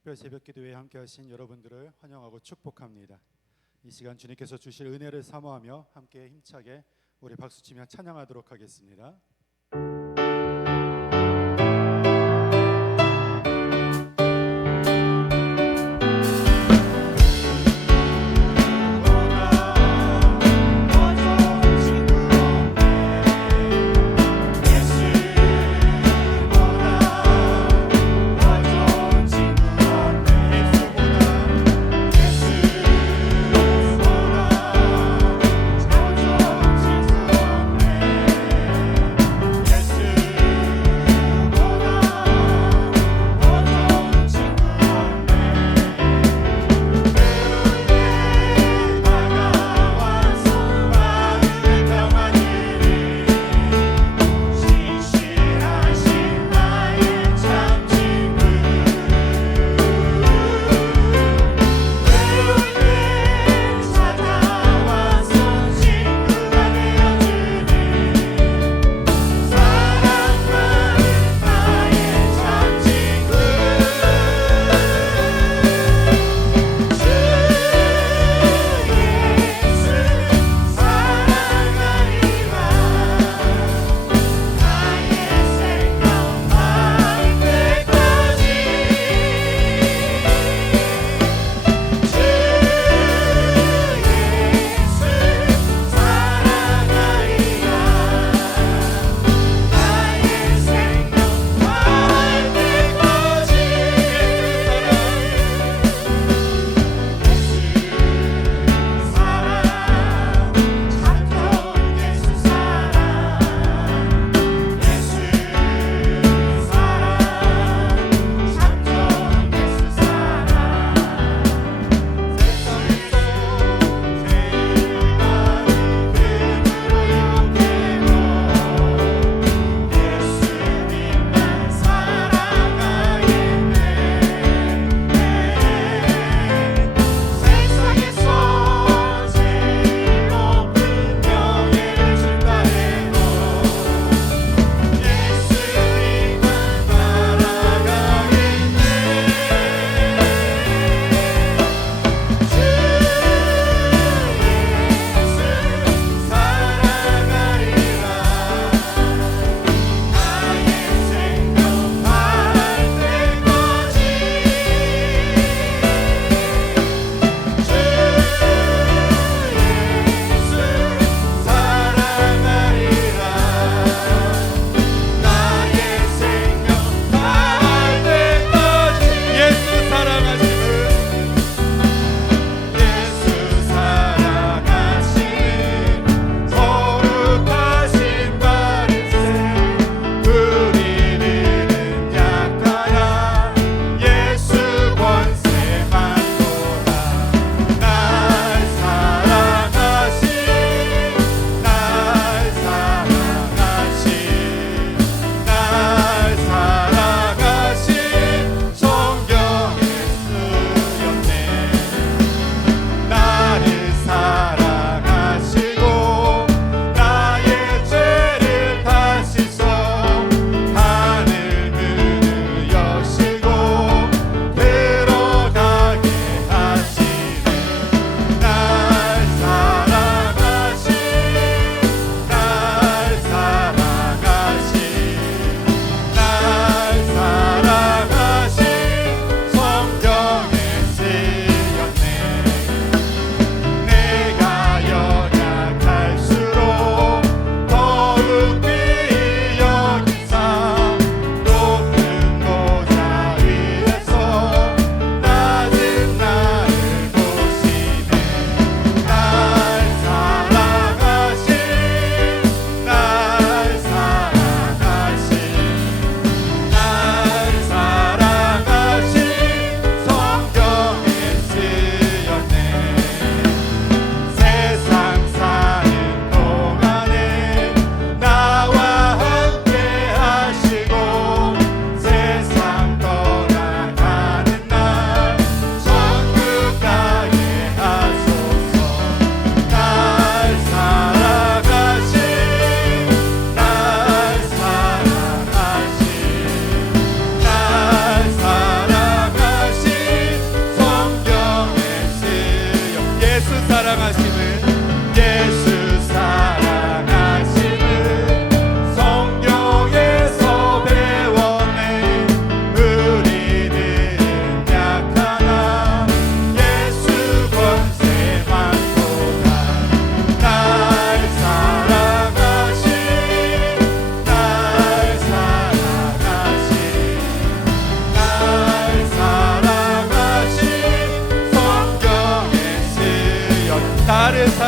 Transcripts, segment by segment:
특별 새벽기도회에 함께하신 여러분들을 환영하고 축복합니다. 이 시간 주님께서 주실 은혜를 사모하며 함께 힘차게 우리 박수치며 찬양하도록 하겠습니다.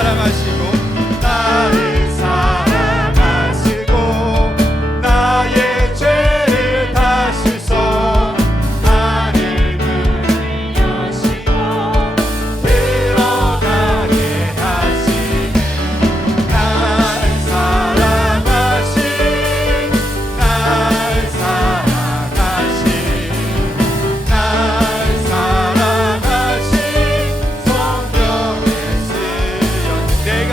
사랑하시고 나를 사랑하시고 나의 죄를 다 씻어 나를 문을 여시고 들어가게 하시네 날 사랑하신 날 사랑하신 날 사랑하신 성령의 쓰여 내가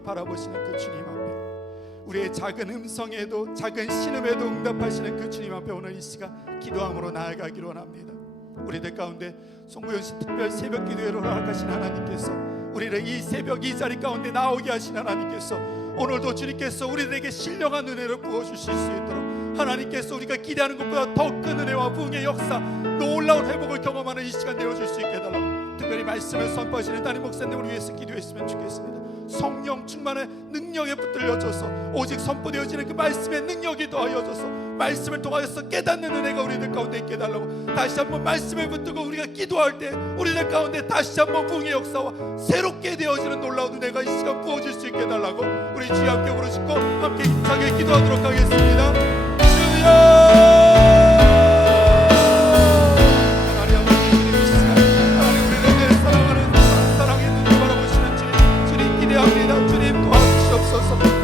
사랑으로 바라보시는 그 주님 앞에, 우리의 작은 음성에도 작은 신음에도 응답하시는 그 주님 앞에 오늘 이 시간 기도함으로 나아가기를 원합니다. 우리들 가운데 송구현 씨 특별 새벽 기도회를 허락하신 하나님께서 우리를 이 새벽 이 자리 가운데 나오게 하신 하나님께서 오늘도 주님께서 우리들에게 신령한 은혜를 부어주실 수 있도록 하나님께서 우리가 기대하는 것보다 더 큰 은혜와 부흥의 역사, 놀라운 회복을 경험하는 이 시간 되어줄 수 있게 해달라고 특별히 말씀을 선포하시는 담임 목사님 우리 위해서 기도했으면 좋겠습니다. 성령 충만의 능력에 붙들려져서 오직 선포되어지는 그 말씀의 능력이 더하여져서 말씀을 통하여서 깨닫는 은혜가 우리들 가운데 있게 해달라고 다시 한번 말씀을 붙들고 우리가 기도할 때 우리들 가운데 다시 한번 부흥의 역사와 새롭게 되어지는 놀라운 은혜가 이 시간 부어질 수 있게 해달라고 우리 주여 함께 부르시고 함께 힘차게 기도하도록 하겠습니다. 주여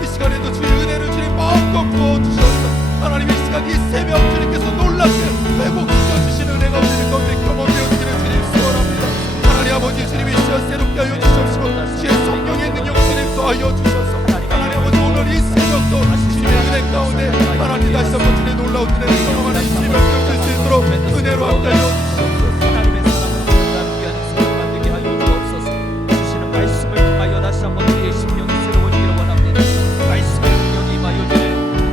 이 시간에도 주의 은혜를 주님 마음껏 부어주셔서 하나님 이 시간 이 새벽 주님께서 놀랍게 회복시켜주시는 은혜가 우리 가운데 경험되어지기를 주님 소원합니다. 하나님 아버지 주님 이 시간 새롭게 하여 주시옵시고 주의 성령의 능력을 주님 더하여 주셔서 하나님 아버지 오늘 이 새벽도 주님의 은혜 가운데 하나님 다시 한번 주의 놀라운 은혜를 경험하는 이 새벽 되어질 수 있도록 은혜로 함께하여 주시옵소서. 하나님의 사랑을 나누기 위한 새벽 만들게 하여 주옵소서. 주시는 말씀을 통하여 다시 한번 우리의 심령이 새로워지기를 원합니다. 말씀의 능력이 임하여 주는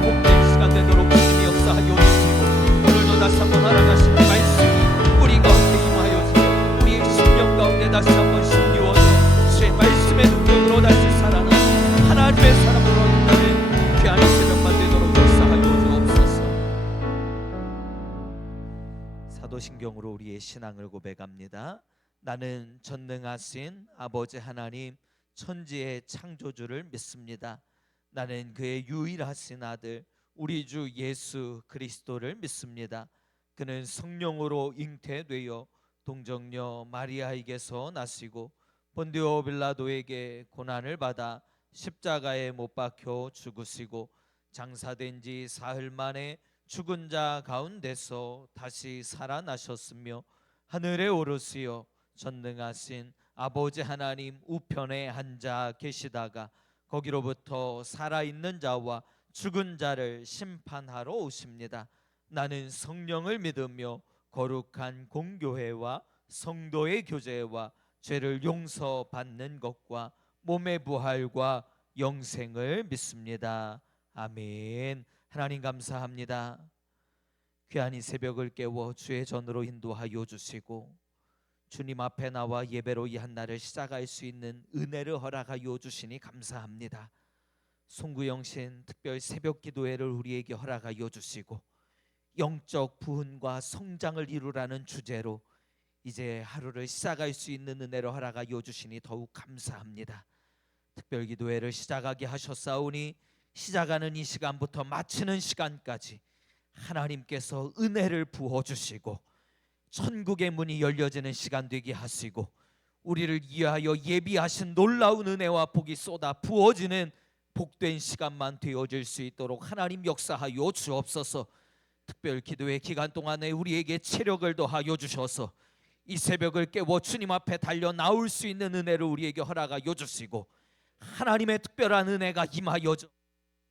복된 시간 되도록 주님이 역사하여 주시고 오늘도 다시 한번 알아가시는 말씀이 우리 가운데 임하여 주며 우리의 심령 가운데 다시 한번 심기워져 주의 말씀의 능력으로 다시 살아나는 하나님의 사람으로 인하여 귀한 새벽만 되도록 역사하여 주옵소서. 사도신경으로 우리의 신앙을 고백합니다. 나는 전능하신 아버지 하나님 천지의 창조주를 믿습니다. 나는 그의 유일하신 아들 우리 주 예수 그리스도를 믿습니다. 그는 성령으로 잉태되어 동정녀 마리아에게서 나시고 본디오 빌라도에게 고난을 받아 십자가에 못 박혀 죽으시고 장사된 지 사흘 만에 죽은 자 가운데서 다시 살아나셨으며 하늘에 오르시어 전능하신 아버지 하나님 우편에 앉아 계시다가 거기로부터 살아있는 자와 죽은 자를 심판하러 오십니다. 나는 성령을 믿으며 거룩한 공교회와 성도의 교제와 죄를 용서받는 것과 몸의 부활과 영생을 믿습니다. 아멘. 하나님 감사합니다. 귀한 이 새벽을 깨워 주의 전으로 인도하여 주시고 주님 앞에 나와 예배로 이 한 날을 시작할 수 있는 은혜를 허락하여 주시니 감사합니다. 송구영신 특별 새벽 기도회를 우리에게 허락하여 주시고 영적 부흥과 성장을 이루라는 주제로 이제 하루를 시작할 수 있는 은혜를 허락하여 주시니 더욱 감사합니다. 특별 기도회를 시작하게 하셨사오니 시작하는 이 시간부터 마치는 시간까지 하나님께서 은혜를 부어주시고 천국의 문이 열려지는 시간 되게 하시고 우리를 위하여 예비하신 놀라운 은혜와 복이 쏟아 부어지는 복된 시간만 되어질 수 있도록 하나님 역사하여 주옵소서. 특별 기도회 기간 동안에 우리에게 체력을 더하여 주셔서 이 새벽을 깨워 주님 앞에 달려 나올 수 있는 은혜를 우리에게 허락하여 주시고 하나님의 특별한 은혜가 임하여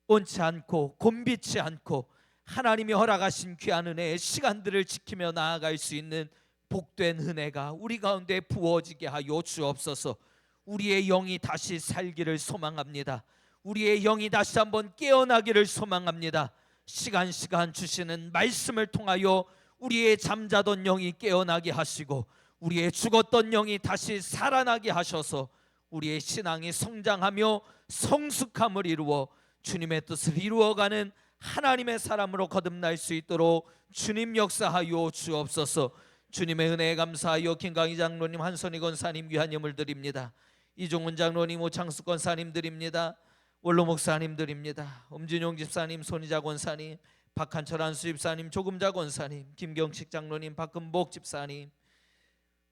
온치 않고 곤비치 않고 하나님이 허락하신 귀한 은혜의 시간들을 지키며 나아갈 수 있는 복된 은혜가 우리 가운데 부어지게 하여 주옵소서. 우리의 영이 다시 살기를 소망합니다. 우리의 영이 다시 한번 깨어나기를 소망합니다. 시간 주시는 말씀을 통하여 우리의 잠자던 영이 깨어나게 하시고 우리의 죽었던 영이 다시 살아나게 하셔서 우리의 신앙이 성장하며 성숙함을 이루어 주님의 뜻을 이루어가는 하나님의 사람으로 거듭날 수 있도록 주님 역사하여 주옵소서. 주님의 은혜에 감사하여 김강희 장로님, 한선희 권사님 귀한 예물 드립니다. 이종훈 장로님, 오창숙 권사님 드립니다. 원로 목사님 드립니다. 엄진용 집사님, 손희자 권사님, 박한철 한수 집사님, 조금자 권사님, 김경식 장로님, 박금복 집사님,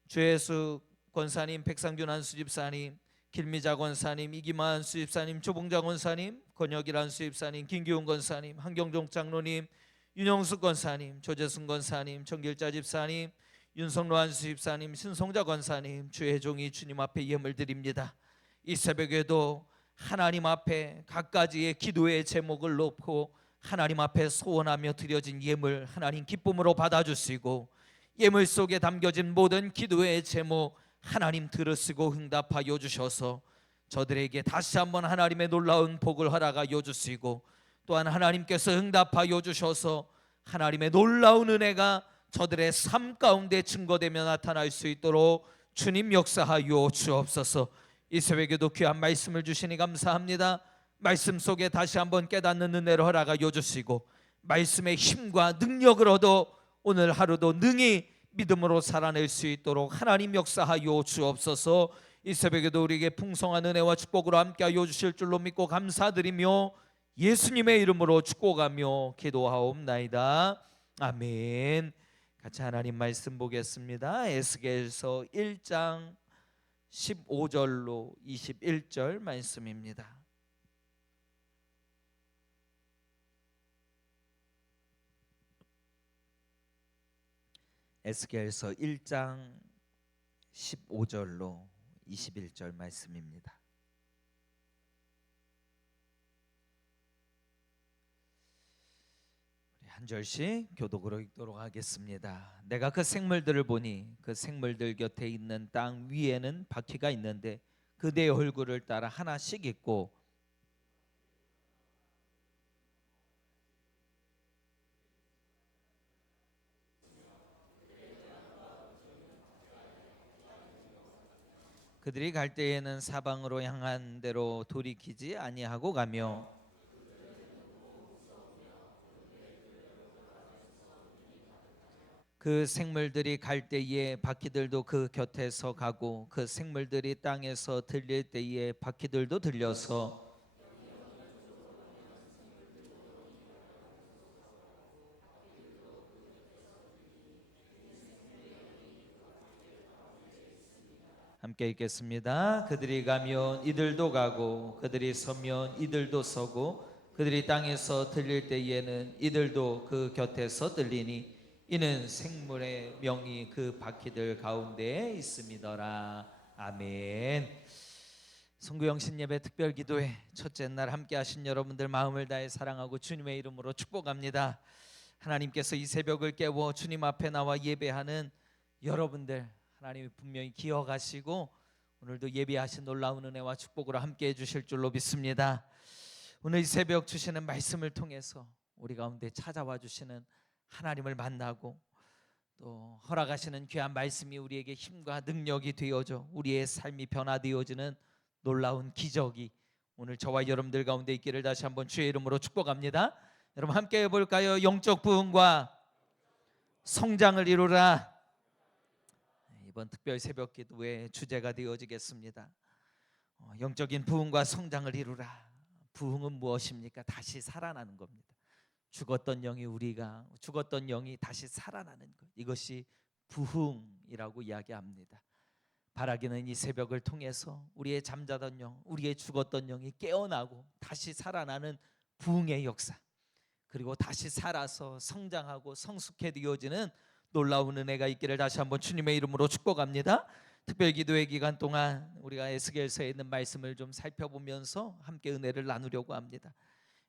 최수 권사님, 백상균 한수 집사님, 길미자 권사님, 이기만 한수 집사님, 조봉자 권사님, 권혁일 한수 집사님, 김기훈 권사님, 한경종 장로님, 윤영숙 권사님, 조재승 권사님, 정길자 집사님, 윤성로 한수 집사님, 신성자 권사님, 주의 종이 주님 앞에 예물 드립니다. 이 새벽에도 하나님 앞에 갖가지의 기도의 제목을 놓고 하나님 앞에 소원하며 드려진 예물 하나님 기쁨으로 받아주시고, 예물 속에 담겨진 모든 기도의 제목 하나님 들으시고 응답하여 주셔서 저들에게 다시 한번 하나님의 놀라운 복을 허락하여 주시고, 또한 하나님께서 응답하여 주셔서 하나님의 놀라운 은혜가 저들의 삶 가운데 증거되며 나타날 수 있도록 주님 역사하여 주옵소서. 이 새벽에도 귀한 말씀을 주시니 감사합니다. 말씀 속에 다시 한번 깨닫는 은혜를 허락하여 주시고, 말씀의 힘과 능력을 얻어 오늘 하루도 능히 믿음으로 살아낼 수 있도록 하나님 역사하여 주옵소서. 이 새벽에도 우리에게 풍성한 은혜와 축복으로 함께하여 주실 줄로 믿고 감사드리며 예수님의 이름으로 축복하며 기도하옵나이다. 아멘. 같이 하나님 말씀 보겠습니다. 에스겔서 1장 15절로 21절 말씀입니다. 에스겔서 1장 15절로 21절 말씀입니다. 한 절씩 교독으로 읽도록 하겠습니다. 내가 그 생물들을 보니 그 생물들 곁에 있는 땅 위에는 바퀴가 있는데 그들의 얼굴을 따라 하나씩 있고, 그들이 갈 때에는 사방으로 향한 대로 돌이키지 아니하고 가며, 그 생물들이 갈 때에 바퀴들도 그 곁에서 가고, 그 생물들이 땅에서 들릴 때에 바퀴들도 들려서 함께 읽겠습니다. 그들이 가면 이들도 가고, 그들이 서면 이들도 서고, 그들이 땅에서 들릴 때에는 이들도 그 곁에서 들리니 이는 생물의 명이 그 바퀴들 가운데에 있음이더라. 아멘. 송구영신 예배 특별 기도회 첫째 날 함께 하신 여러분들 마음을 다해 사랑하고 주님의 이름으로 축복합니다. 하나님께서 이 새벽을 깨워 주님 앞에 나와 예배하는 여러분들 하나님이 분명히 기억하시고 오늘도 예배하신 놀라운 은혜와 축복으로 함께 해주실 줄로 믿습니다. 오늘 이 새벽 주시는 말씀을 통해서 우리 가운데 찾아와 주시는 하나님을 만나고, 또 허락하시는 귀한 말씀이 우리에게 힘과 능력이 되어져 우리의 삶이 변화되어지는 놀라운 기적이 오늘 저와 여러분들 가운데 있기를 다시 한번 주의 이름으로 축복합니다. 여러분 함께 해볼까요? 영적 부흥과 성장을 이루라. 이번 특별 새벽 기도의 주제가 되어지겠습니다. 영적인 부흥과 성장을 이루라. 부흥은 무엇입니까? 다시 살아나는 겁니다. 죽었던 영이 다시 살아나는 것, 이것이 부흥이라고 이야기합니다. 바라기는 이 새벽을 통해서 우리의 잠자던 영, 우리의 죽었던 영이 깨어나고 다시 살아나는 부흥의 역사, 그리고 다시 살아서 성장하고 성숙해지어지는 놀라운 은혜가 있기를 다시 한번 주님의 이름으로 축복합니다. 특별기도회 기간 동안 우리가 에스겔서에 있는 말씀을 좀 살펴보면서 함께 은혜를 나누려고 합니다.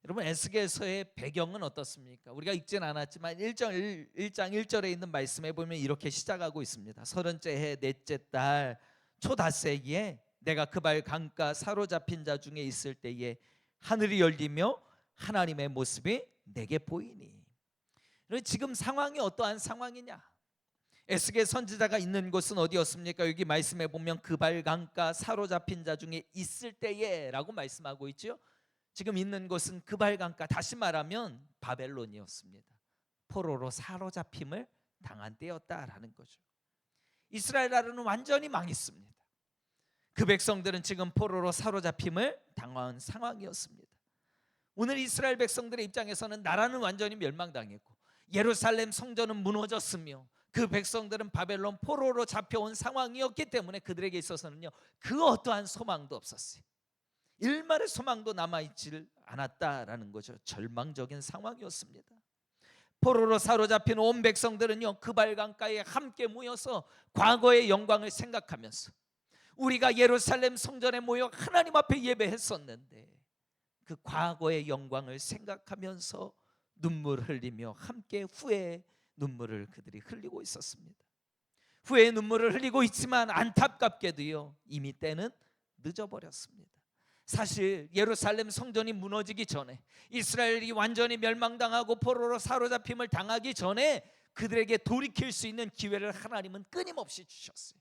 여러분, 에스겔서의 배경은 어떻습니까? 우리가 읽진 않았지만 1장 1절에 있는 말씀에 보면 이렇게 시작하고 있습니다. 30째 해 넷째 달 초닷새에 내가 그발 강가 사로잡힌 자 중에 있을 때에 하늘이 열리며 하나님의 모습이 내게 보이니. 지금 상황이 어떠한 상황이냐? 에스겔 선지자가 있는 곳은 어디였습니까? 여기 말씀에 보면 그발 강가 사로잡힌 자 중에 있을 때에 라고 말씀하고 있죠. 지금 있는 곳은 그발 강가, 다시 말하면 바벨론이었습니다. 포로로 사로잡힘을 당한 때였다라는 거죠. 이스라엘 나라는 완전히 망했습니다. 그 백성들은 지금 포로로 사로잡힘을 당한 상황이었습니다. 오늘 이스라엘 백성들의 입장에서는 나라는 완전히 멸망당했고 예루살렘 성전은 무너졌으며 그 백성들은 바벨론 포로로 잡혀온 상황이었기 때문에 그들에게 있어서는요, 그 어떠한 소망도 없었어요. 일말의 소망도 남아있지 않았다라는 거죠. 절망적인 상황이었습니다. 포로로 사로잡힌 온 백성들은요, 그발 강가에 함께 모여서 과거의 영광을 생각하면서 우리가 예루살렘 성전에 모여 하나님 앞에 예배했었는데 그 과거의 영광을 생각하면서 눈물을 흘리며 함께 후회의 눈물을 그들이 흘리고 있었습니다. 후회의 눈물을 흘리고 있지만 안타깝게도요, 이미 때는 늦어버렸습니다. 사실 예루살렘 성전이 무너지기 전에, 이스라엘이 완전히 멸망당하고 포로로 사로잡힘을 당하기 전에 그들에게 돌이킬 수 있는 기회를 하나님은 끊임없이 주셨어요.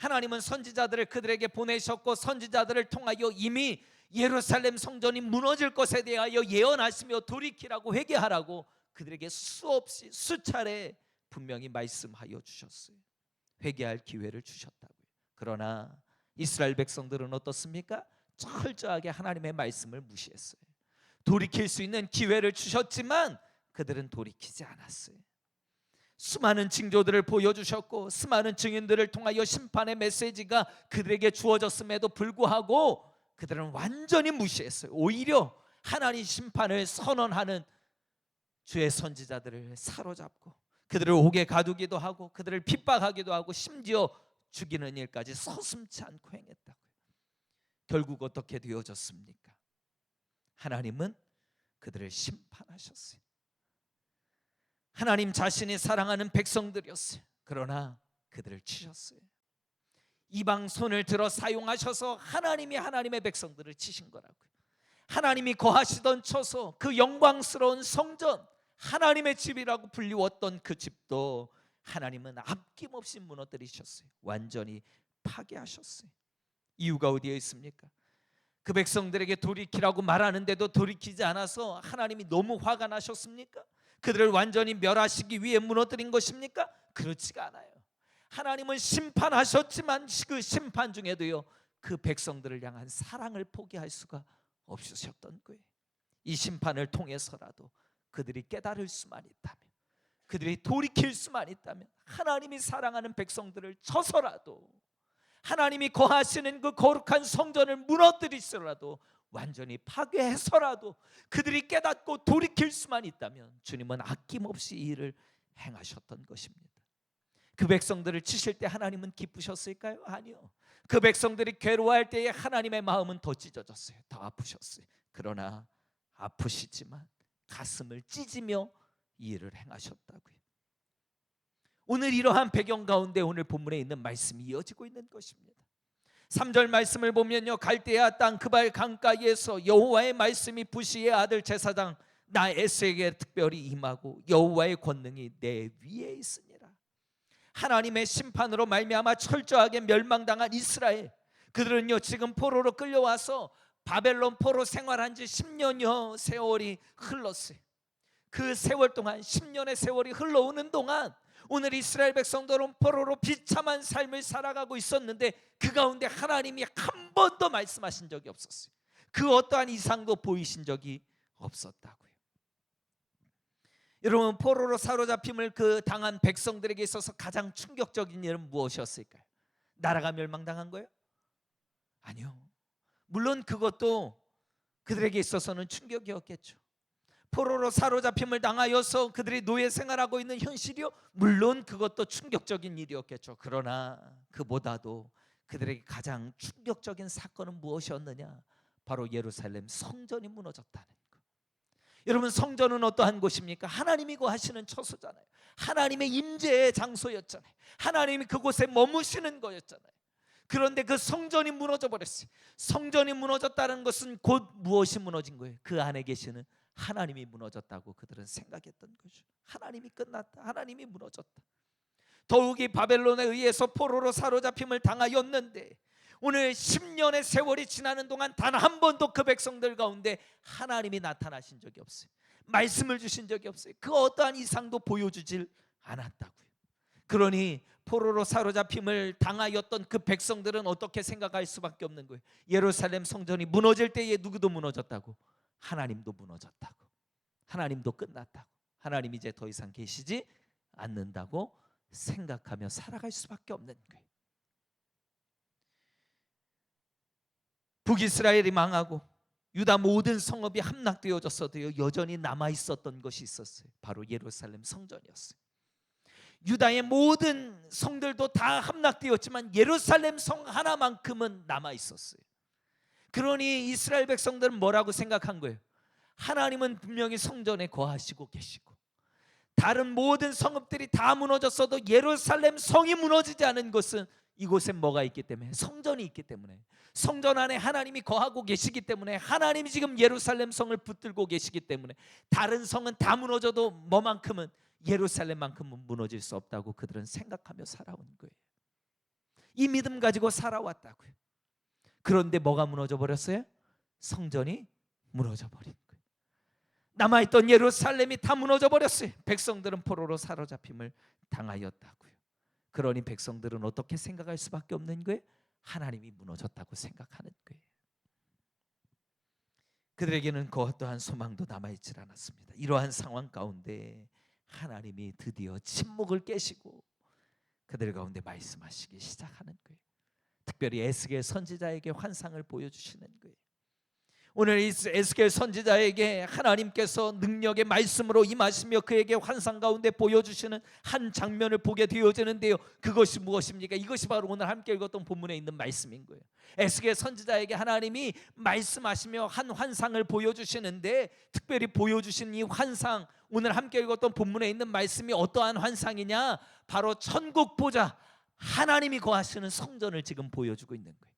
하나님은 선지자들을 그들에게 보내셨고 선지자들을 통하여 이미 예루살렘 성전이 무너질 것에 대하여 예언하시며 돌이키라고 회개하라고 그들에게 수없이 수차례 분명히 말씀하여 주셨어요. 회개할 기회를 주셨다고요. 그러나 이스라엘 백성들은 어떻습니까? 철저하게 하나님의 말씀을 무시했어요. 돌이킬 수 있는 기회를 주셨지만 그들은 돌이키지 않았어요. 수많은 징조들을 보여주셨고 수많은 증인들을 통하여 심판의 메시지가 그들에게 주어졌음에도 불구하고 그들은 완전히 무시했어요. 오히려 하나님 심판을 선언하는 주의 선지자들을 사로잡고 그들을 옥에 가두기도 하고 그들을 핍박하기도 하고 심지어 죽이는 일까지 서슴지 않고 행했다고요. 결국 어떻게 되어졌습니까? 하나님은 그들을 심판하셨어요. 하나님 자신이 사랑하는 백성들이었어요. 그러나 그들을 치셨어요. 이방 손을 들어 사용하셔서 하나님이 하나님의 백성들을 치신 거라고요. 하나님이 거하시던 처소, 그 영광스러운 성전, 하나님의 집이라고 불리웠던 그 집도 하나님은 아낌없이 무너뜨리셨어요. 완전히 파괴하셨어요. 이유가 어디에 있습니까? 그 백성들에게 돌이키라고 말하는데도 돌이키지 않아서 하나님이 너무 화가 나셨습니까? 그들을 완전히 멸하시기 위해 무너뜨린 것입니까? 그렇지가 않아요. 하나님은 심판하셨지만 그 심판 중에도요, 그 백성들을 향한 사랑을 포기할 수가 없으셨던 거예요. 이 심판을 통해서라도 그들이 깨달을 수만 있다면, 그들이 돌이킬 수만 있다면, 하나님이 사랑하는 백성들을 쳐서라도, 하나님이 거하시는 그 거룩한 성전을 무너뜨리서라도, 완전히 파괴해서라도 그들이 깨닫고 돌이킬 수만 있다면 주님은 아낌없이 이 일을 행하셨던 것입니다. 그 백성들을 치실 때 하나님은 기쁘셨을까요? 아니요. 그 백성들이 괴로워할 때에 하나님의 마음은 더 찢어졌어요. 더 아프셨어요. 그러나 아프시지만 가슴을 찢으며 이 일을 행하셨다고요. 오늘 이러한 배경 가운데 오늘 본문에 있는 말씀이 이어지고 있는 것입니다. 3절 말씀을 보면요, 갈대아 땅 그발 강가에서 여호와의 말씀이 부시의 아들 제사장 나에스에게 특별히 임하고 여호와의 권능이 내 위에 있으니라. 하나님의 심판으로 말미암아 철저하게 멸망당한 이스라엘, 그들은요 지금 포로로 끌려와서 바벨론 포로 생활한 지 10년여 세월이 흘렀어요. 그 세월 동안 10년의 세월이 흘러오는 동안 오늘 이스라엘 백성들은 포로로 비참한 삶을 살아가고 있었는데 그 가운데 하나님이 한 번도 말씀하신 적이 없었어요. 그 어떠한 이상도 보이신 적이 없었다고요. 여러분, 포로로 사로잡힘을 그 당한 백성들에게 있어서 가장 충격적인 일은 무엇이었을까요? 나라가 멸망당한 거예요? 아니요. 물론 그것도 그들에게 있어서는 충격이었겠죠. 포로로 사로잡힘을 당하여서 그들이 노예 생활하고 있는 현실이요, 물론 그것도 충격적인 일이었겠죠. 그러나 그보다도 그들에게 가장 충격적인 사건은 무엇이었느냐? 바로 예루살렘 성전이 무너졌다는 것. 여러분, 성전은 어떠한 곳입니까? 하나님이 거하시는 처소잖아요. 하나님의 임재의 장소였잖아요. 하나님이 그곳에 머무시는 거였잖아요. 그런데 그 성전이 무너져 버렸어요. 성전이 무너졌다는 것은 곧 무엇이 무너진 거예요? 그 안에 계시는 하나님이 무너졌다고 그들은 생각했던 거죠. 하나님이 끝났다. 하나님이 무너졌다. 더욱이 바벨론에 의해서 포로로 사로잡힘을 당하였는데 오늘 10년의 세월이 지나는 동안 단 한 번도 그 백성들 가운데 하나님이 나타나신 적이 없어요. 말씀을 주신 적이 없어요. 그 어떠한 이상도 보여주질 않았다고요. 그러니 포로로 사로잡힘을 당하였던 그 백성들은 어떻게 생각할 수밖에 없는 거예요. 예루살렘 성전이 무너질 때에 누구도 무너졌다고? 하나님도 무너졌다고. 하나님도 끝났다고. 하나님 이제 더 이상 계시지 않는다고 생각하며 살아갈 수밖에 없는 거예요. 북이스라엘이 망하고 유다 모든 성읍이 함락되어졌어도 여전히 남아있었던 것이 있었어요. 바로 예루살렘 성전이었어요. 유다의 모든 성들도 다 함락되었지만 예루살렘 성 하나만큼은 남아 있었어요. 그러니 이스라엘 백성들은 뭐라고 생각한 거예요? 하나님은 분명히 성전에 거하시고 계시고 다른 모든 성읍들이 다 무너졌어도 예루살렘 성이 무너지지 않은 것은 이곳에 뭐가 있기 때문에, 성전이 있기 때문에, 성전 안에 하나님이 거하고 계시기 때문에, 하나님이 지금 예루살렘 성을 붙들고 계시기 때문에 다른 성은 다 무너져도 뭐만큼은, 예루살렘만큼은 무너질 수 없다고 그들은 생각하며 살아온 거예요. 이 믿음 가지고 살아왔다고요. 그런데 뭐가 무너져 버렸어요? 성전이 무너져 버린 거예요. 남아있던 예루살렘이 다 무너져 버렸어요. 백성들은 포로로 사로잡힘을 당하였다고요. 그러니 백성들은 어떻게 생각할 수밖에 없는 거예요? 하나님이 무너졌다고 생각하는 거예요. 그들에게는 그 어떠한 소망도 남아있질 않았습니다. 이러한 상황 가운데 하나님이 드디어 침묵을 깨시고 그들 가운데 말씀하시기 시작하는 거예요. 특별히 에스겔 선지자에게 환상을 보여주시는 거예요. 오늘 에스겔 선지자에게 하나님께서 능력의 말씀으로 임하시며 그에게 환상 가운데 보여주시는 한 장면을 보게 되어지는데요. 그것이 무엇입니까? 이것이 바로 오늘 함께 읽었던 본문에 있는 말씀인 거예요. 에스겔 선지자에게 하나님이 말씀하시며 한 환상을 보여주시는데, 특별히 보여주신 이 환상, 오늘 함께 읽었던 본문에 있는 말씀이 어떠한 환상이냐? 바로 천국 보좌, 하나님이 거하시는 성전을 지금 보여주고 있는 거예요.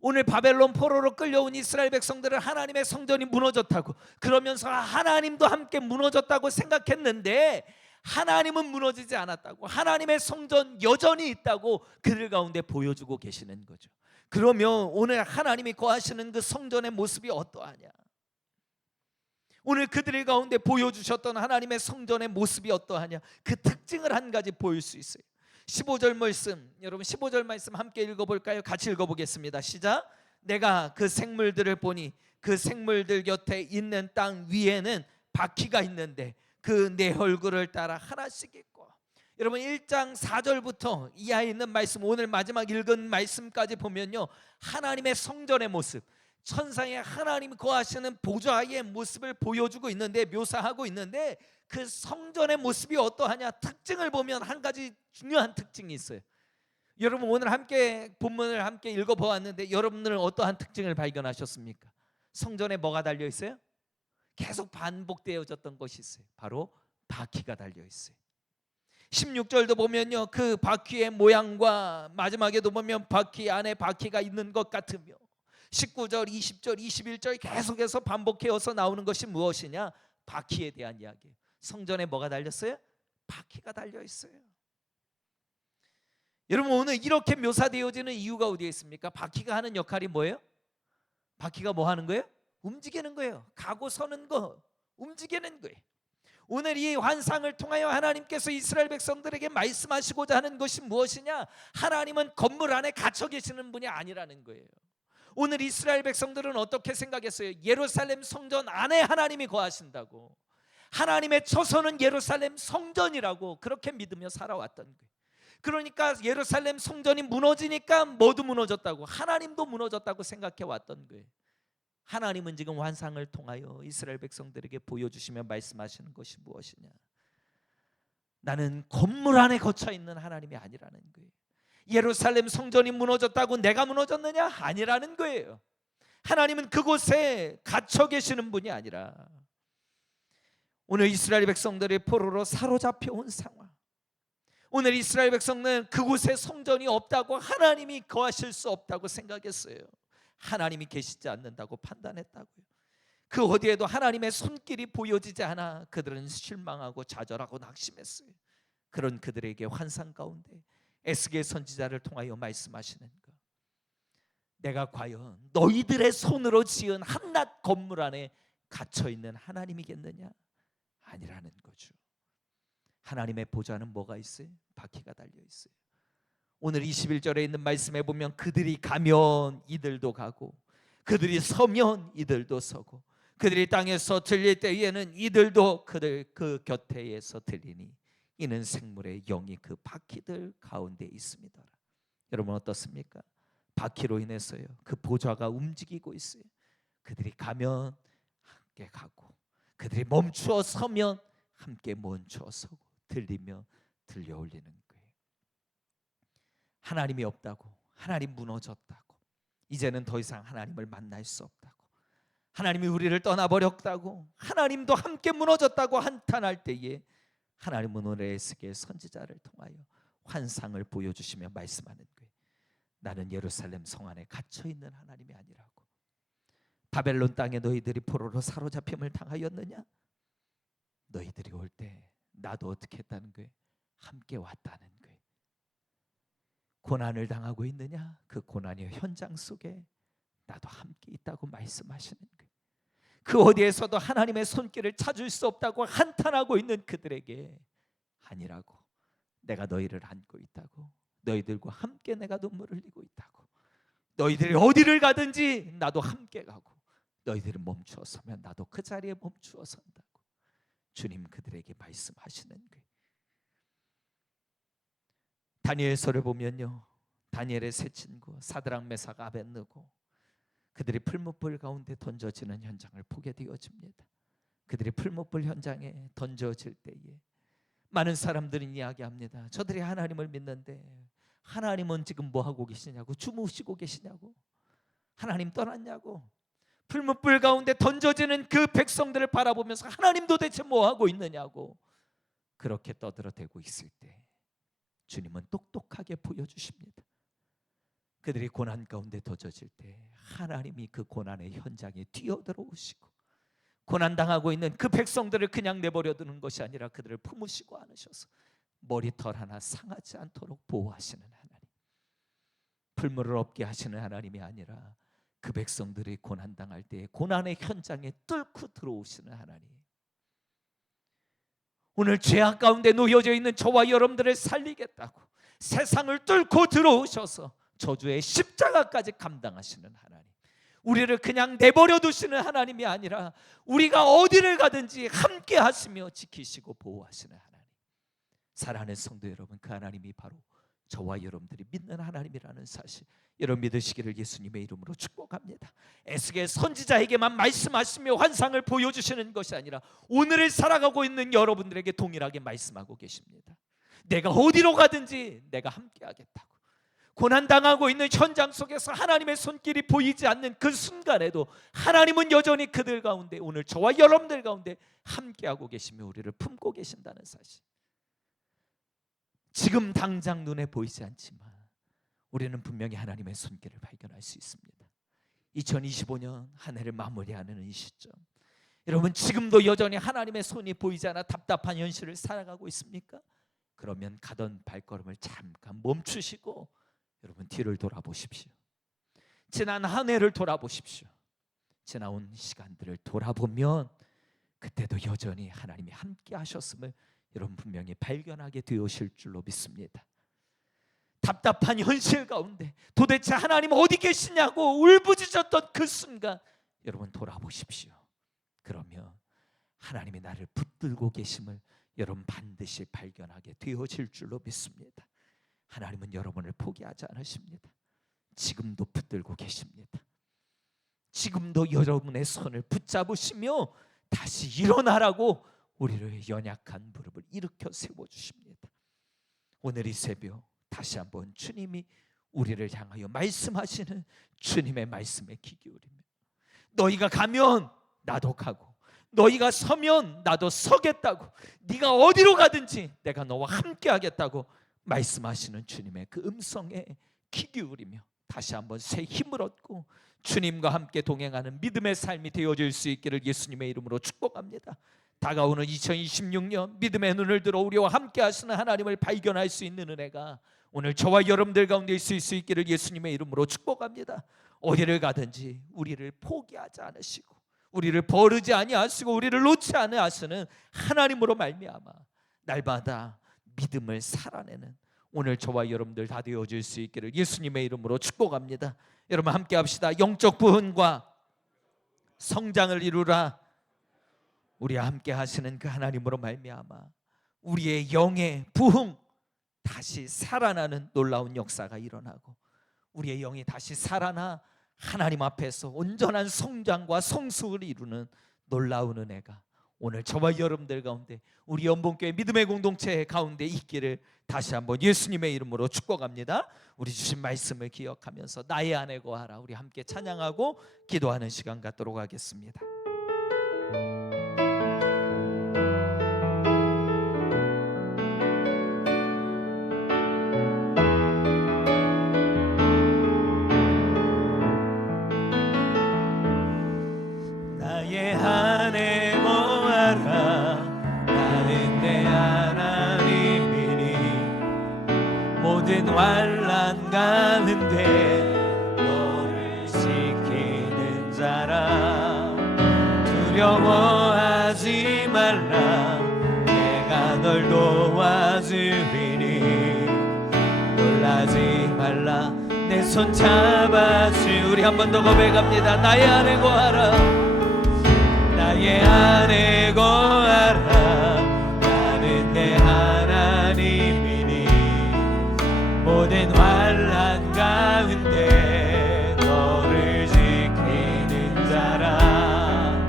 오늘 바벨론 포로로 끌려온 이스라엘 백성들은 하나님의 성전이 무너졌다고, 그러면서 하나님도 함께 무너졌다고 생각했는데 하나님은 무너지지 않았다고, 하나님의 성전 여전히 있다고 그들 가운데 보여주고 계시는 거죠. 그러면 오늘 하나님이 거하시는 그 성전의 모습이 어떠하냐? 오늘 그들 가운데 보여주셨던 하나님의 성전의 모습이 어떠하냐? 그 특징을 한 가지 보일 수 있어요. 15절 말씀, 여러분 15절 말씀 함께 읽어볼까요? 같이 읽어보겠습니다. 시작. 내가 그 생물들을 보니 그 생물들 곁에 있는 땅 위에는 바퀴가 있는데 그 내 얼굴을 따라 하나씩 있고. 여러분 1장 4절부터 이하에 있는 말씀, 오늘 마지막 읽은 말씀까지 보면요, 하나님의 성전의 모습, 천상에 하나님이 거하시는 보좌의 모습을 보여주고 있는데, 묘사하고 있는데, 그 성전의 모습이 어떠하냐? 특징을 보면 한 가지 중요한 특징이 있어요. 여러분 오늘 함께 본문을 함께 읽어보았는데 여러분들은 어떠한 특징을 발견하셨습니까? 성전에 뭐가 달려 있어요? 계속 반복되어졌던 것이 있어요. 바로 바퀴가 달려 있어요. 16절도 보면요, 그 바퀴의 모양과 마지막에도 보면 바퀴 안에 바퀴가 있는 것 같으며, 19절, 20절, 21절 계속해서 반복해서 나오는 것이 무엇이냐? 바퀴에 대한 이야기예요. 성전에 뭐가 달렸어요? 바퀴가 달려 있어요. 여러분 오늘 이렇게 묘사되어지는 이유가 어디에 있습니까? 바퀴가 하는 역할이 뭐예요? 바퀴가 뭐 하는 거예요? 움직이는 거예요. 가고 서는 거, 움직이는 거예요. 오늘 이 환상을 통하여 하나님께서 이스라엘 백성들에게 말씀하시고자 하는 것이 무엇이냐? 하나님은 건물 안에 갇혀 계시는 분이 아니라는 거예요. 오늘 이스라엘 백성들은 어떻게 생각했어요? 예루살렘 성전 안에 하나님이 거하신다고, 하나님의 처소는 예루살렘 성전이라고 그렇게 믿으며 살아왔던 거예요. 그러니까 예루살렘 성전이 무너지니까 모두 무너졌다고, 하나님도 무너졌다고 생각해 왔던 거예요. 하나님은 지금 환상을 통하여 이스라엘 백성들에게 보여주시며 말씀하시는 것이 무엇이냐? 나는 건물 안에 거쳐 있는 하나님이 아니라는 거예요. 예루살렘 성전이 무너졌다고 내가 무너졌느냐? 아니라는 거예요. 하나님은 그곳에 갇혀 계시는 분이 아니라, 오늘 이스라엘 백성들이 포로로 사로잡혀 온 상황, 오늘 이스라엘 백성은 그곳에 성전이 없다고, 하나님이 거하실 수 없다고 생각했어요. 하나님이 계시지 않는다고 판단했다고요. 그 어디에도 하나님의 손길이 보여지지 않아 그들은 실망하고 좌절하고 낙심했어요. 그런 그들에게 환상 가운데 에스겔 선지자를 통하여 말씀하시는 것, 내가 과연 너희들의 손으로 지은 한낱 건물 안에 갇혀있는 하나님이겠느냐? 아니라는 거죠. 하나님의 보좌는 뭐가 있어요? 바퀴가 달려 있어요. 오늘 21절에 있는 말씀에 보면 그들이 가면 이들도 가고, 그들이 서면 이들도 서고, 그들이 땅에서 들릴 때에는 이들도 그들 그 곁에서 들리니 이는 생물의 영이 그 바퀴들 가운데 있습니다. 여러분 어떻습니까? 바퀴로 인해서요, 그 보좌가 움직이고 있어요. 그들이 가면 함께 가고, 그들이 멈추어 서면 함께 멈추어 서고, 들리면 들려올리는 거예요. 하나님이 없다고, 하나님 무너졌다고, 이제는 더 이상 하나님을 만날 수 없다고, 하나님이 우리를 떠나버렸다고, 하나님도 함께 무너졌다고 한탄할 때에 하나님은 오늘 에스겔 선지자를 통하여 환상을 보여주시며 말씀하는 거예요. 나는 예루살렘 성 안에 갇혀있는 하나님이 아니라고. 바벨론 땅에 너희들이 포로로 사로잡힘을 당하였느냐? 너희들이 올 때 나도 어떻게 했다는 거예요? 함께 왔다는 거예요. 고난을 당하고 있느냐? 그 고난의 현장 속에 나도 함께 있다고 말씀하시는 거예요. 그 어디에서도 하나님의 손길을 찾을 수 없다고 한탄하고 있는 그들에게 아니라고, 내가 너희를 안고 있다고, 너희들과 함께 내가 눈물을 흘리고 있다고, 너희들이 어디를 가든지 나도 함께 가고, 너희들은 멈추어 서면 나도 그 자리에 멈추어 선다고 주님 그들에게 말씀하시는 거예요. 다니엘서를 보면요, 다니엘의 세 친구 사드락 메삭 아벳느고, 그들이 풀무불 가운데 던져지는 현장을 보게 되어집니다. 그들이 풀무불 현장에 던져질 때에 많은 사람들은 이야기합니다. 저들이 하나님을 믿는데 하나님은 지금 뭐 하고 계시냐고, 주무시고 계시냐고, 하나님 떠났냐고. 풀무불 가운데 던져지는 그 백성들을 바라보면서 하나님도 대체 뭐 하고 있느냐고 그렇게 떠들어대고 있을 때 주님은 똑똑하게 보여주십니다. 그들이 고난 가운데 던져질 때 하나님이 그 고난의 현장에 뛰어들어오시고, 고난당하고 있는 그 백성들을 그냥 내버려 두는 것이 아니라 그들을 품으시고 안으셔서 머리털 하나 상하지 않도록 보호하시는 하나님, 풀물을 없게 하시는 하나님이 아니라 그 백성들이 고난당할 때 고난의 현장에 뚫고 들어오시는 하나님. 오늘 죄악 가운데 놓여져 있는 저와 여러분들을 살리겠다고 세상을 뚫고 들어오셔서 저주의 십자가까지 감당하시는 하나님, 우리를 그냥 내버려 두시는 하나님이 아니라 우리가 어디를 가든지 함께 하시며 지키시고 보호하시는 하나님. 사랑하는 성도 여러분, 그 하나님이 바로 저와 여러분들이 믿는 하나님이라는 사실 여러분 믿으시기를 예수님의 이름으로 축복합니다. 에스겔 선지자에게만 말씀하시며 환상을 보여주시는 것이 아니라 오늘을 살아가고 있는 여러분들에게 동일하게 말씀하고 계십니다. 내가 어디로 가든지 내가 함께 하겠다고. 고난당하고 있는 현장 속에서 하나님의 손길이 보이지 않는 그 순간에도 하나님은 여전히 그들 가운데, 오늘 저와 여러분들 가운데 함께하고 계시며 우리를 품고 계신다는 사실, 지금 당장 눈에 보이지 않지만 우리는 분명히 하나님의 손길을 발견할 수 있습니다. 2025년 한 해를 마무리하는 이 시점, 여러분 지금도 여전히 하나님의 손이 보이지 않아 답답한 현실을 살아가고 있습니까? 그러면 가던 발걸음을 잠깐 멈추시고 여러분 뒤를 돌아보십시오. 지난 한 해를 돌아보십시오. 지나온 시간들을 돌아보면 그때도 여전히 하나님이 함께 하셨음을 여러분 분명히 발견하게 되오실 줄로 믿습니다. 답답한 현실 가운데 도대체 하나님 어디 계시냐고 울부짖었던 그 순간 여러분 돌아보십시오. 그러면 하나님이 나를 붙들고 계심을 여러분 반드시 발견하게 되어질 줄로 믿습니다. 하나님은 여러분을 포기하지 않으십니다. 지금도 붙들고 계십니다. 지금도 여러분의 손을 붙잡으시며 다시 일어나라고 우리를 연약한 무릎을 일으켜 세워주십니다. 오늘 이 새벽 다시 한번 주님이 우리를 향하여 말씀하시는 주님의 말씀에 귀 기울이며, 너희가 가면 나도 가고 너희가 서면 나도 서겠다고, 네가 어디로 가든지 내가 너와 함께 하겠다고 말씀하시는 주님의 그 음성에 귀 기울이며 다시 한번 새 힘을 얻고 주님과 함께 동행하는 믿음의 삶이 되어질 수 있기를 예수님의 이름으로 축복합니다. 다가오는 2026년 믿음의 눈을 들어 우리와 함께 하시는 하나님을 발견할 수 있는 은혜가 오늘 저와 여러분들 가운데 있을 수 있기를 예수님의 이름으로 축복합니다. 어디를 가든지 우리를 포기하지 않으시고 우리를 버리지 아니하시고 우리를 놓지 아니하시는 하나님으로 말미암아 날마다 믿음을 살아내는 오늘 저와 여러분들 다 되어질 수 있기를 예수님의 이름으로 축복합니다. 여러분 함께 합시다. 영적 부흥과 성장을 이루라. 우리와 함께 하시는 그 하나님으로 말미암아 우리의 영의 부흥, 다시 살아나는 놀라운 역사가 일어나고 우리의 영이 다시 살아나 하나님 앞에서 온전한 성장과 성숙을 이루는 놀라운 은혜가 오늘 저와 여러분들 가운데 우리 연봉교회 믿음의 공동체 가운데 있기를 다시 한번 예수님의 이름으로 축복합니다. 우리 주신 말씀을 기억하면서 나의 안에 거하라, 우리 함께 찬양하고 기도하는 시간 갖도록 하겠습니다. 나의 안에 거하라. 나는 내 하나님이니 모든 환난 가운데 너를 지키는 자라. 두려워하지 말라. 내가 널 도와주리니 놀라지 말라. 내 손 잡아주. 우리 한 번 더 고백합니다. 나의 안에 거하라. 나의 안에 거하라. 나는 내 하나님이니 모든 환난 가운데 너를 지키는 자라.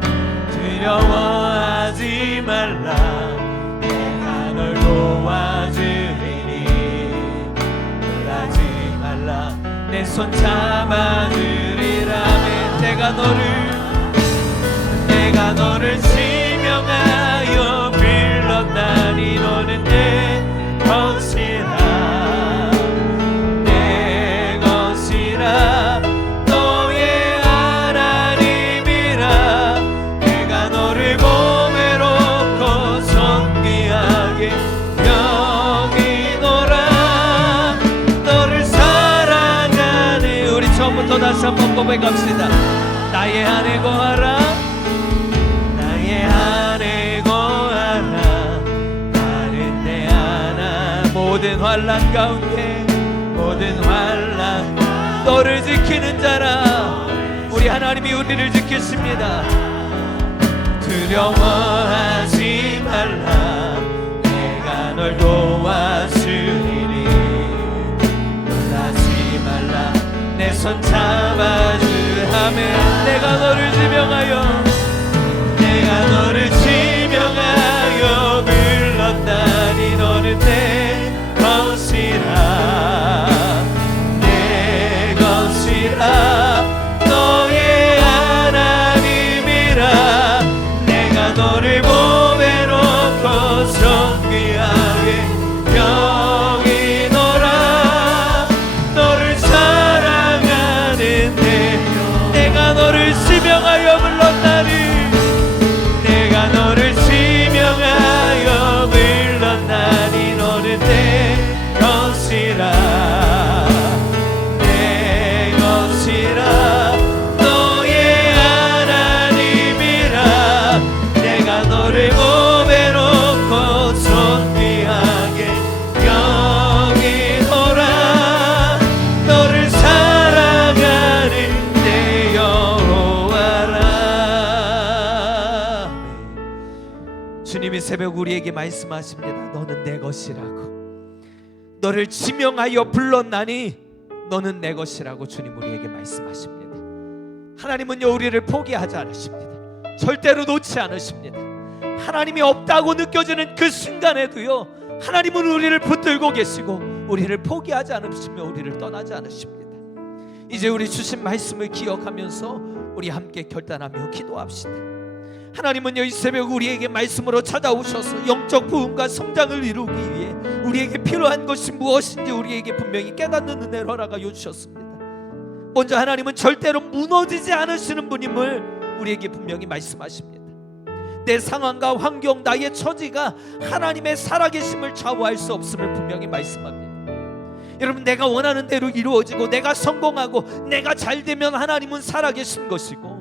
두려워하지 말라. 내가 널 도와주리니 놀라지 말라. 내 손 잡아주리라면 내가 너를 지명하여 불렀나니 너는 내 것이라. 내 것이라. 너의 하나님이라. 내가 너를 보배롭고 존귀하게 여기노라. 너를 사랑하네. 우리 처음부터 다시 한번 고백합시다. 나의 안에 거하라. 나의 안에 거하라. 나는 내 하나. 모든 환난 가운데 모든 환난 너를 지키는 자라. 우리 하나님이 우리를 지키십니다. 두려워하지 말라. 내가 널 도와주리니 놀라지 말라. 내 손 잡아주. 아멘. 내가 너를 지명하여 불렀다니 너는 내 것이라. 내 것이라. 너의 하나님이라. 내가 너를 보배롭고 존귀하게 여기노라. 너를 사랑하는데 내가 너를 지명하여 불렀다니. 내가 너를 지명하여 불렀나니 너는 내 것이라. 내 것이라. 너의 하나님이라. 내가 너를 보배롭고 존귀하게 여기노라. 너를 사랑하는데 여호와라. 주님이 새벽 우리에게 말씀하십니다. 너는 내 것이라고. 너를 지명하여 불렀나니 너는 내 것이라고 주님 우리에게 말씀하십니다. 하나님은요 우리를 포기하지 않으십니다. 절대로 놓지 않으십니다. 하나님이 없다고 느껴지는 그 순간에도요 하나님은 우리를 붙들고 계시고 우리를 포기하지 않으시며 우리를 떠나지 않으십니다. 이제 우리 주신 말씀을 기억하면서 우리 함께 결단하며 기도합시다. 하나님은요 이 새벽 우리에게 말씀으로 찾아오셔서 영적 부흥과 성장을 이루기 위해 우리에게 필요한 것이 무엇인지 우리에게 분명히 깨닫는 은혜를 허락하여 주셨습니다. 먼저 하나님은 절대로 무너지지 않으시는 분임을 우리에게 분명히 말씀하십니다. 내 상황과 환경, 나의 처지가 하나님의 살아계심을 좌우할 수 없음을 분명히 말씀합니다. 여러분, 내가 원하는 대로 이루어지고 내가 성공하고 내가 잘되면 하나님은 살아계신 것이고,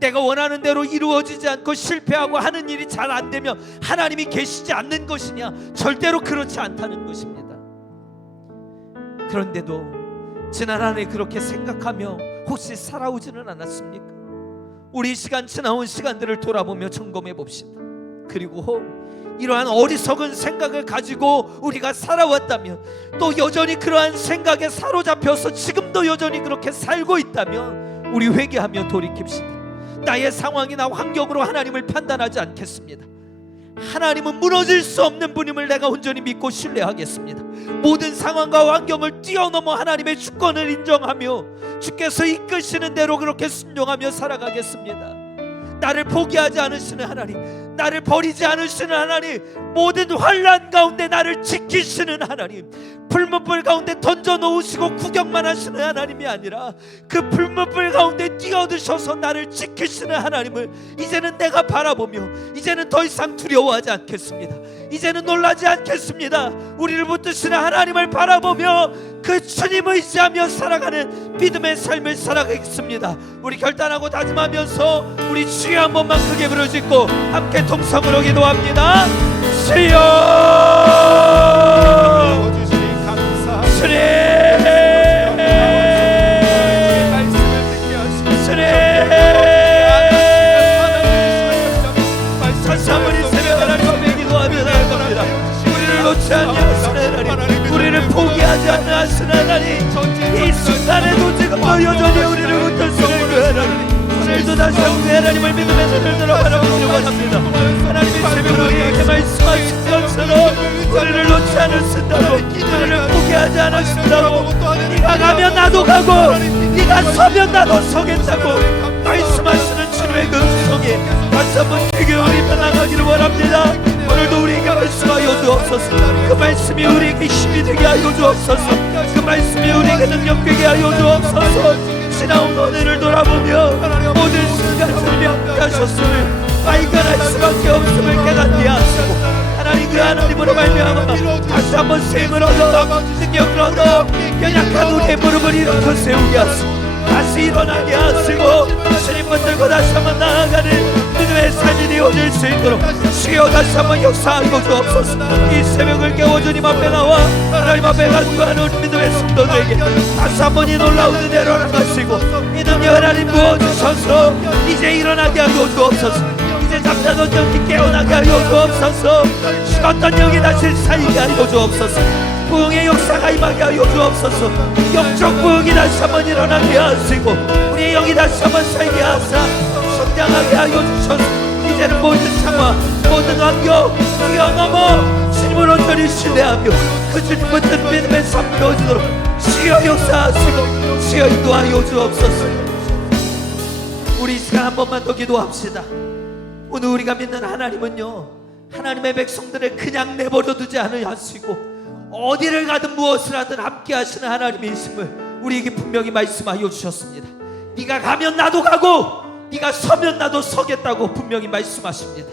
내가 원하는 대로 이루어지지 않고 실패하고 하는 일이 잘 안되면 하나님이 계시지 않는 것이냐? 절대로 그렇지 않다는 것입니다. 그런데도 지난 한 해 그렇게 생각하며 혹시 살아오지는 않았습니까? 우리 시간 지나온 시간들을 돌아보며 점검해 봅시다. 그리고 이러한 어리석은 생각을 가지고 우리가 살아왔다면, 또 여전히 그러한 생각에 사로잡혀서 지금도 여전히 그렇게 살고 있다면 우리 회개하며 돌이킵시다. 나의 상황이나 환경으로 하나님을 판단하지 않겠습니다. 하나님은 무너질 수 없는 분임을 내가 온전히 믿고 신뢰하겠습니다. 모든 상황과 환경을 뛰어넘어 하나님의 주권을 인정하며 주께서 이끄시는 대로 그렇게 순종하며 살아가겠습니다. 나를 포기하지 않으시는 하나님, 나를 버리지 않으시는 하나님, 모든 환난 가운데 나를 지키시는 하나님, 풀문불 가운데 던져 놓으시고 구경만 하시는 하나님이 아니라 그 풀문불 가운데 뛰어드셔서 나를 지키시는 하나님을 이제는 내가 바라보며 이제는 더 이상 두려워하지 않겠습니다. 이제는 놀라지 않겠습니다. 우리를 붙드시는 하나님을 바라보며 그 주님을 의지하며 살아가는 믿음의 삶을 살아가겠습니다. 우리 결단하고 다짐하면서 우리 주여 한 번만 크게 부르짖고 함께 통성으로 기도합니다. 주여 주님 감사. 주님 사모님 새벽 하나님 앞에 기도하며 나아갑니다. 우리를 놓지 않으시는 하나님, 우리를 포기하지 않으시는 하나님, 이 순간에도 지금도 여전히 우리를 붙드시는 그 하나님, 오늘도 다시 한번 하나님을 믿음의 눈을 들어 바라보기를 원합니다. 하나님이 새벽 우리에게 말씀하신 것처럼 우리를 놓지 않으신다고, 우리를 포기하지 않으신다고, 네가 가면 나도 가고 네가 서면 나도 서겠다고 말씀하시는 주님의 그 음성에 다시 한번 되게 우리 변화가기를 원합니다. 오늘도 우리에게 말씀하여 주옵소서. 그 말씀이 우리에게 힘이 되게 하여 주옵소서. 그 말씀이 우리에게 능력 되게 하여 주옵소서. 지나온 오늘을 돌아보며 모든 순간을 명하셨음을 발견할 수밖에 없음을 깨닫게 하시고 하나님 그 하나님으로 말미암아 다시 한번 셈을 얻어 능력을 얻어 연약한 우리의 무릎을 일으켜 세우게 하시고 다시 일어나게 하시고 주님 붙들고 다시 한번 나아가는 믿음의 삶이 되어질 수 있도록 주여 다시 한번 역사하고 주옵소서. 이 새벽을 깨워 주님 앞에 나와 하나님 앞에 간구하는 우리 믿음의 성도들에게 다시 한번 이 놀라운 은혜로 나가시고 이 능력 하나님 부어주셔서 이제 일어나게 하고 주옵소서. 이제 잠자던 영이 깨어나게 하여 주옵소서. 죽었던 영이 다시 살게 하여 주옵소서. 부흥의 역사가 임하게 하여 주옵소서. 영적 부흥이 다시 한번 일어나게 하시고 우리의 영이 다시 한번 살게 하사 성장하게 하여 주셔서 이제는 모든 상황 모든 환경 뛰어넘어 주님을 온전히 신뢰하며 그 주님 붙든 믿음의 삶 되어지도록 주여 역사하시고 주여 인도하여 주옵소서. 우리 이 시간 한 번만 더 기도합시다. 오늘 우리가 믿는 하나님은요, 하나님의 백성들을 그냥 내버려 두지 않으시고 어디를 가든 무엇을 하든 함께 하시는 하나님이심을 우리에게 분명히 말씀하여 주셨습니다. 네가 가면 나도 가고 네가 서면 나도 서겠다고 분명히 말씀하십니다.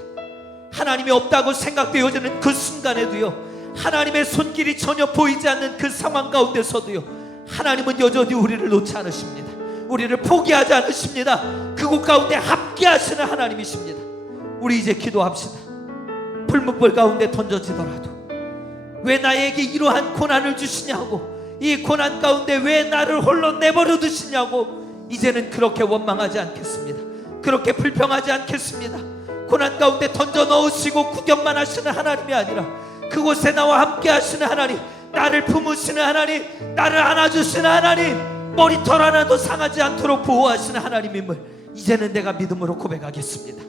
하나님이 없다고 생각되어지는 그 순간에도요, 하나님의 손길이 전혀 보이지 않는 그 상황 가운데서도요, 하나님은 여전히 우리를 놓지 않으십니다. 우리를 포기하지 않으십니다. 그곳 가운데 함께 하시는 하나님이십니다. 우리 이제 기도합시다. 풀문불 가운데 던져지더라도 왜 나에게 이러한 고난을 주시냐고, 이 고난 가운데 왜 나를 홀로 내버려 두시냐고 이제는 그렇게 원망하지 않겠습니다. 그렇게 불평하지 않겠습니다. 고난 가운데 던져 넣으시고 구경만 하시는 하나님이 아니라 그곳에 나와 함께 하시는 하나님, 나를 품으시는 하나님, 나를 안아주시는 하나님, 머리털 하나도 상하지 않도록 보호하시는 하나님임을 이제는 내가 믿음으로 고백하겠습니다.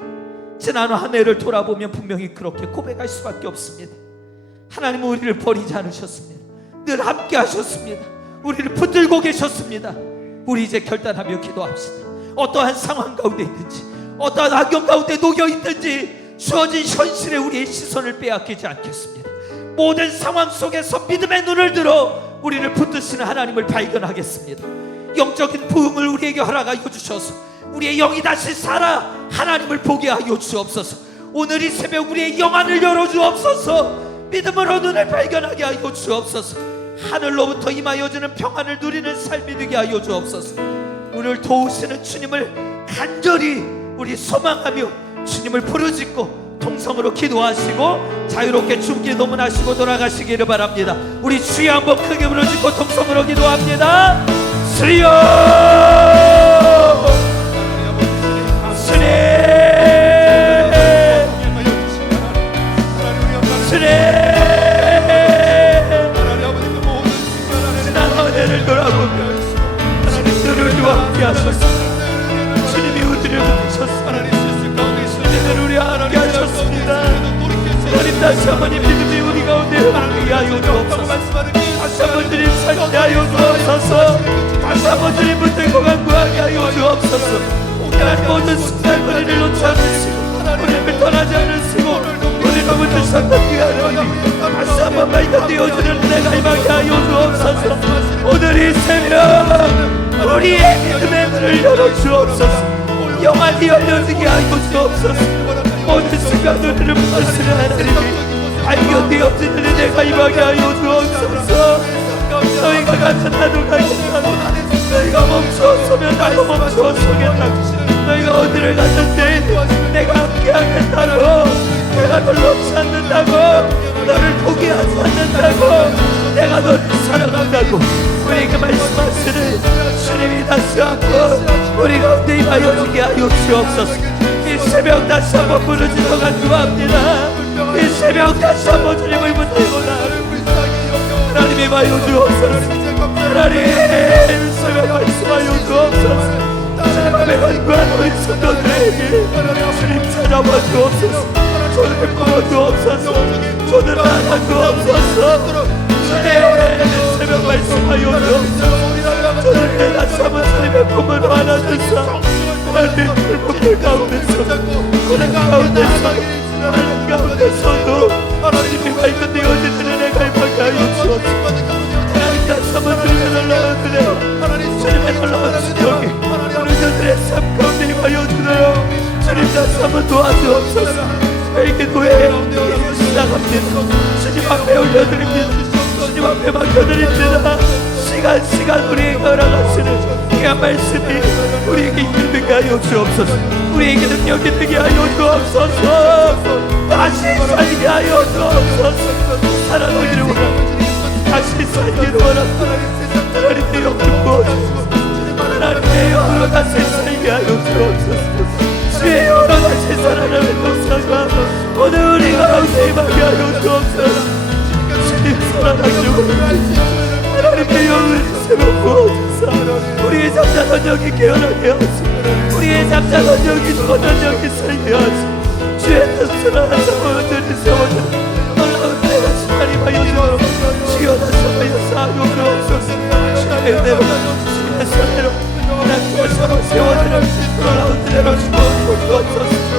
지난 한 해를 돌아보면 분명히 그렇게 고백할 수밖에 없습니다. 하나님은 우리를 버리지 않으셨습니다. 늘 함께 하셨습니다. 우리를 붙들고 계셨습니다. 우리 이제 결단하며 기도합시다. 어떠한 상황 가운데 있든지 어떠한 환경 가운데 놓여 있든지 주어진 현실에 우리의 시선을 빼앗기지 않겠습니다. 모든 상황 속에서 믿음의 눈을 들어 우리를 붙드시는 하나님을 발견하겠습니다. 영적인 부흥을 우리에게 허락하여 주셔서 우리의 영이 다시 살아 하나님을 보게 하여 주옵소서. 오늘 이 새벽 우리의 영안을 열어 주옵소서. 믿음으로 눈을 발견하게 하여 주옵소서. 하늘로부터 임하여 주는 평안을 누리는 삶이 되게 하여 주옵소서. 우리를 도우시는 주님을 간절히 우리 소망하며 주님을 부르짖고 통성으로 기도하시고 자유롭게 춤기 도문하시고 돌아가시기를 바랍니다. 우리 주여 한번 크게 부르짖고 통성으로 기도합니다. 주여 주님 지난 한 해를 돌아보며 하나님 너를 함께 하소서. 주님이 우리를 아버지를 붙이셨습니다. 하나님 실수 가운데 주님은 우리 함께 하셨습니다. 하나님 다시 한번 이 믿음이 우리 가운데 함께 하여 주옵소서. 다시 한번 주님 살게 하여 주옵소서. 다시 한번 주님 붙들고 간구하게 하여 주옵소서. 하나님 모든 순간 우리를 놓지 않으시고 우리를 떠나지 않으시고 우리를 붙드셨던 그 하나님 다시 한번 발견되어주는 은혜가 임하게 하여 주옵소서. 오늘 이 새벽 우리의 믿음의 눈을 열어주옵소서. 영원히 열려지게 하여 주옵소서. 모든 순간 우리를 붙드시는 하나님이 발견되어지는 은혜가 임하게 하여 주옵소서. 너희가 나타나도 가겠다고 너희가 멈추었으면 나도 멈추었으겠다고 너희가 어디를 갔는데 내가 함께 하겠다고 내가 너를 놓지 않는다고 너를 포기하지 않는다고 내가 너를 사랑한다고 우리에게 말씀하시는 주님이 다시 한번 우리 가운데 임하여 주게 하여 주옵소서. 이 새벽 다시 한번 부르짖어 간구합니다. 이 새벽 다시 한번 주님을 붙들고 하나님 임하여 주옵소서. 하나님 새벽 말씀하여 주옵소서. 주님의 간구한 우리 성도들에게 주님 찾아와 주옵소서. 저를 뽑아 주옵소서. 저를 안아 주옵소서. 주님 새벽 말씀하여 주옵소서. 저를 다시 한번 주님의 품으로 안아주사 하나님 불법들 가운데서 고난 가운데서 하나님 가운데서도 하나님이 발견되어지는 은혜가 임하게 하여 주옵소서. 하나님 다시 한번 주님의 놀라운 은혜 주님의 놀라운 축복이 우리 저들의 삶 가운데 임하여 주세요. 주님 다시 한번 도와주옵소서. 저에게 노예에 시작합니다. 주님 앞에 올려드립니다. 주님 앞에 맡겨드립니다. 시간 우리에게 허락하시는 귀한 말씀이 우리에게 힘들게 하여 주옵소서. 우리에게 능력이 되게 하여 주옵소서. 다시 살게 하여 주옵소서. 살아나기를 원합니다. 다시 살기를 원합니다. 하나님의 영을 부어주소서. 하나님의 영으로 다시 살게 하여 주옵소서. 주의 영으로 다시 살아나는 역사가 오늘 우리 가운데 임하게 하여 주옵소서. 주님 살아나기를 원합니다. 하나님의 영을 새로 부어주사 우리의 잠자던 영이 깨어나게 하시고 우리의 잠자던 영이 죽었던 영이 살게 하시고 주의 뜻을 하나님을 들이세워줘 놀라운 내가 하나님하여 주옵소서. 주여 다시 하여 사하여 주옵소서. 주의 은혜로 주의 사랑으로 하나님의 손을 세워드려 놀라운 은혜로 주옵소서.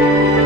주님.